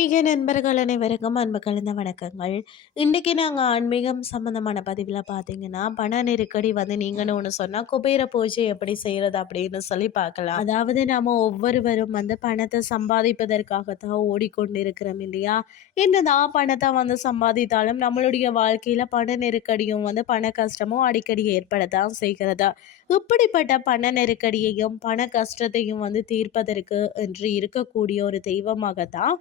ஆன்மீக நண்பர்கள் அனைவருக்கும் அன்பு கலந்த வணக்கங்கள். இன்றைக்கி நாங்கள் ஆன்மீகம் சம்மந்தமான பதிவில் பார்த்தீங்கன்னா பண நெருக்கடி வந்து நீங்கன்னு ஒன்று சொன்னால் குபேர பூஜை எப்படி செய்கிறது அப்படின்னு சொல்லி பார்க்கலாம் அதாவது நாம் ஒவ்வொருவரும் வந்து பணத்தை சம்பாதிப்பதற்காகத்தான் ஓடிக்கொண்டிருக்கிறோம் இல்லையா? என்னதான் பணத்தை வந்து சம்பாதித்தாலும் நம்மளுடைய வாழ்க்கையில் பண நெருக்கடியும் வந்து பண கஷ்டமும் அடிக்கடி ஏற்படத்தான் செய்கிறது. இப்படிப்பட்ட பண நெருக்கடியையும் பண கஷ்டத்தையும் வந்து தீர்ப்பதற்கு என்று இருக்கக்கூடிய ஒரு தெய்வமாகத்தான்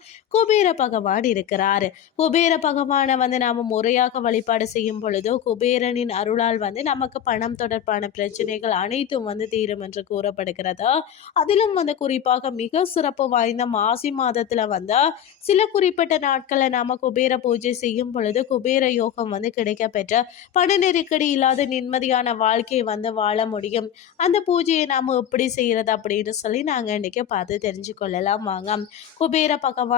குபேர பகவான் இருக்கிறார். குபேர பகவானை வந்து நாம் முறையாக வழிபாடு செய்யும் பொழுதோ குபேரனின் அருளால் வந்து நமக்கு பணம் தொடர்பான பிரச்சனைகள் அனைத்தும் வந்து தீரும் என்று கூறப்படுகிறது? அதிலும் வந்து குறிப்பாக மிக சிறப்பு வாய்ந்த மாசி மாதத்தில் வந்து சில குறிப்பிட்ட நாட்களை நாம் குபேர பூஜை செய்யும் பொழுது குபேர யோகம் வந்து கிடைக்க பெற்ற பண நெருக்கடி இல்லாத நிம்மதியான வாழ்க்கையை வந்து வாழ முடியும். அந்த பூஜையை நாம் எப்படி செய்கிறது அப்படின்னு சொல்லி நாங்கள் இன்றைக்கி பார்த்து தெரிஞ்சு கொள்ளலாம். வாங்க. குபேர பகவான்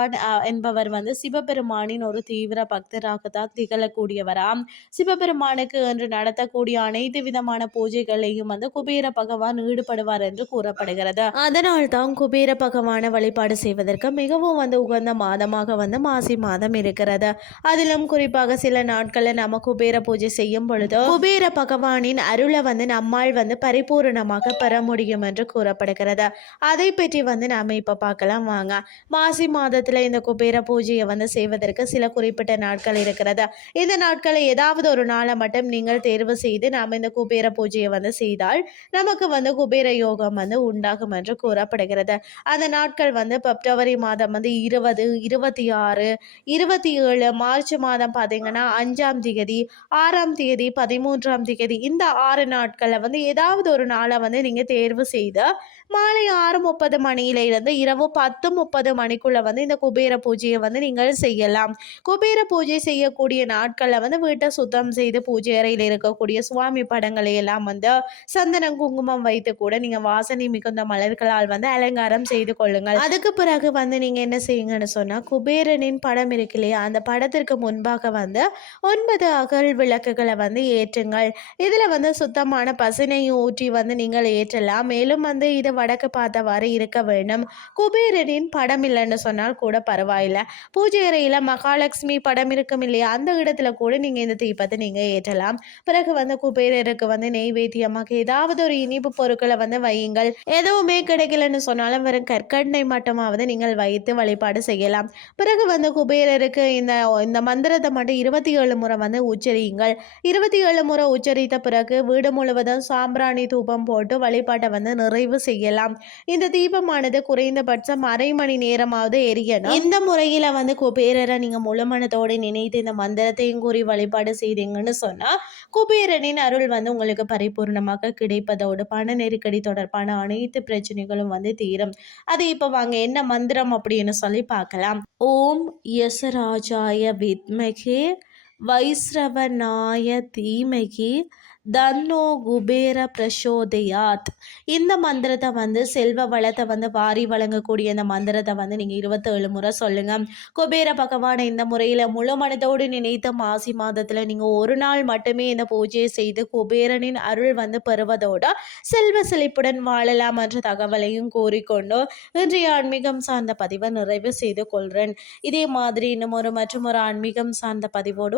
என்பவர் வந்து சிவபெருமானின் ஒரு தீவிர பக்தராக தான் திகழக்கூடியவராம். சிவபெருமானுக்கு என்று நடத்தக்கூடிய அனைத்து விதமான பூஜைகளையும் வந்து குபேர பகவான் ஈடுபடுவார் என்று கூறப்படுகிறது. அதனால் தான் குபேர பகவான வழிபாடு செய்வதற்கு மிகவும் வந்து உகந்த மாதமாக வந்து மாசி மாதம் இருக்கிறது. அதிலும் குறிப்பாக சில நாட்களில் நம்ம குபேர பூஜை செய்யும் பொழுது குபேர பகவானின் அருளை வந்து நம்மால் வந்து பரிபூரணமாக பெற முடியும் என்று கூறப்படுகிறது. அதை பற்றி வந்து நாம இப்ப பார்க்கலாம். வாங்க. மாசி மாதத்துல இந்த குபேர பூஜையை வந்து செய்வதற்கு சில குறிப்பிட்ட நாட்கள் இருக்கிறது? இந்த நாட்களை ஏதாவது ஒரு நாளை மட்டும் நீங்கள் தேர்வு செய்து நாம் இந்த குபேர பூஜையை வந்து செய்தால் நமக்கு வந்து குபேர யோகம் வந்து உண்டாகும் என்று கூறப்படுகிறது. அந்த நாட்கள் வந்து பிப்ரவரி மாதம் வந்து இருபது இருபத்தி ஆறு இருபத்தி ஏழு மார்ச் மாதம் பார்த்தீங்கன்னா அஞ்சாம் தேதி ஆறாம் தேதி பதிமூன்றாம் தேதி இந்த ஆறு நாட்களில் வந்து ஏதாவது ஒரு நாளை வந்து நீங்கள் தேர்வு செய்து மாலை ஆறு முப்பது மணியிலிருந்து இரவு பத்து முப்பது மணிக்குள்ளே வந்து இந்த குபேர பூஜையை வந்து நீங்கள் செய்யலாம். குபேர பூஜை செய்யக்கூடிய நாட்களில் வந்து வீட்டை சுத்தம் செய்து பூஜை அறையில் இருக்கக்கூடிய சுவாமி படங்களை எல்லாம் வந்து சந்தனம் குங்குமம் வைத்து கூட நீங்கள் வாசனை மிகுந்த மலர்களால் வந்து அலங்காரம் செய்து கொள்ளுங்கள். அதுக்கு பிறகு வந்து நீங்கள் என்ன செய்யுங்கன்னு சொன்னால் குபேரனின் படம் இருக்கு இல்லையா? அந்த படத்திற்கு முன்பாக வந்து ஒன்பது அகல் விளக்குகளை வந்து ஏற்றுங்கள். இதில் வந்து சுத்தமான பசுனையும் ஊற்றி வந்து நீங்கள் ஏற்றலாம். மேலும் வந்து இது வடக்கு பார்த்தவாறு இருக்க வேண்டும். குபேரனின் படம் இல்லைன்னு சொன்னால் கூட பரவாயில்ல பூஜை அறையில் மகாலட்சுமி படம் இருக்கும் இல்லையா? அந்த இடத்துல கூட நீங்கள் இந்த தீபத்தை நீங்கள் ஏற்றலாம். பிறகு வந்து குபேரருக்கு வந்து நெய்வேத்தியமாக ஏதாவது ஒரு இனிப்பு பொருட்களை வந்து வையுங்கள். எதுவுமே கிடைக்கலன்னு சொன்னாலும் வெறும் கற்கண்டை மட்டுமாவது நீங்கள் வைத்து வழிபாடு செய்யலாம். பிறகு வந்து குபேரருக்கு இந்த இந்த மந்திரத்தை மட்டும் இருபத்தி ஏழு முறை வந்து உச்சரியுங்கள். இருபத்தி ஏழு முறை உச்சரித்த பிறகு வீடு முழுவதும் சாம்பிராணி தூபம் போட்டு வழிபாட்டை வந்து நிறைவு செய்யலாம். இந்த தீபமானது குறைந்தபட்சம் அரை மணி நேரமாவது எரியணும். இந்த முறையில் வந்து குபேரரை நீங்கள் முழுமனத்தோடு நினைத்து இந்த மந்திரத்தையும் கூறி வழிபாடு செய்தீங்கன்னு சொன்னால் குபேரனின் அருள் வந்து உங்களுக்கு பரிபூர்ணமாக கிடைப்பதோடு பண நெருக்கடி தொடர்பான அனைத்து பிரச்சனைகளும் வந்து தீரும். அது இப்போ வாங்க என்ன மந்திரம் அப்படின்னு சொல்லி பார்க்கலாம். ஓம் யசராஜாய வித்மகே வைஸ்ரவனாய தீமகி தன்னோ குபேர பிரசோதயாத். இந்த மந்திரத்தை வந்து செல்வ வளத்தை வந்து வாரி வழங்கக்கூடிய இந்த மந்திரத்தை வந்து நீங்கள் இருபத்தேழு முறை சொல்லுங்கள் குபேர பகவானை இந்த முறையில் முழு மனதோடு நினைத்த மாசி மாதத்தில் நீங்கள் ஒரு நாள் மட்டுமே இந்த பூஜையை செய்து குபேரனின் அருள் வந்து பெறுவதோடு செல்வ செழிப்புடன் வாழலாம் என்ற தகவலையும் கூறிக்கொண்டு இன்றைய ஆன்மீகம் சார்ந்த பதிவை நிறைவு செய்து கொள்கிறேன் இதே மாதிரி இன்னும் ஒரு மற்றும் ஒரு ஆன்மீகம் சார்ந்த பதிவோடு